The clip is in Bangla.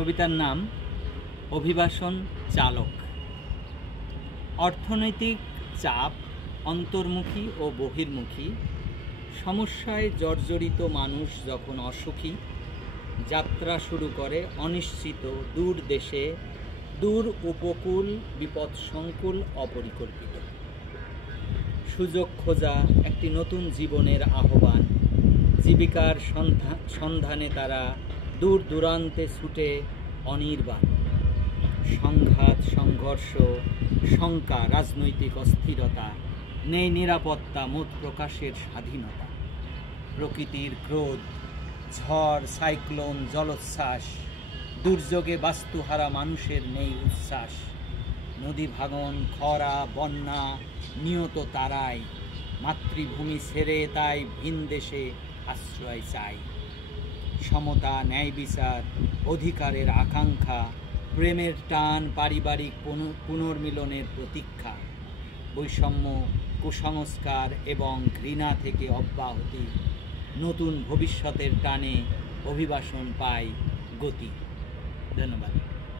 কবিতার নাম অভিবাসন চালক। অর্থনৈতিক চাপ, অন্তর্মুখী ও বহির্মুখী সমস্যায় জর্জরিত মানুষ যখন অসুখী, যাত্রা শুরু করে অনিশ্চিত দূর দেশে, দূর উপকূল, বিপদসংকুল, অপরিকল্পিত। সুযোগ খোঁজা, একটি নতুন জীবনের আহ্বান, জীবিকার সন্ধানে তারা দূর দূরান্তে ছুটে অনির্বাণ। সংঘাত, সংঘর্ষ, শঙ্কা, রাজনৈতিক অস্থিরতা, নেই নিরাপত্তা, মত প্রকাশের স্বাধীনতা। প্রকৃতির ক্রোধ, ঝড়, সাইক্লোন, জলোচ্ছ্বাস, দুর্যোগে বাস্তুহারা মানুষের নেই উচ্ছ্বাস। নদী ভাঙন, খরা, বন্যা নিয়ত তারাই, মাতৃভূমি ছেড়ে তাই ভিন দেশে আশ্রয় চাই। সমতা, ন্যায় বিচার, অধিকারের আকাঙ্ক্ষা, প্রেমের টান, পারিবারিক পুনর্মিলনের প্রতীক্ষা। বৈষম্য, কুসংস্কার এবং ঘৃণা থেকে অব্যাহতি, নতুন ভবিষ্যতের টানে অভিবাসন পায় গতি। ধন্যবাদ।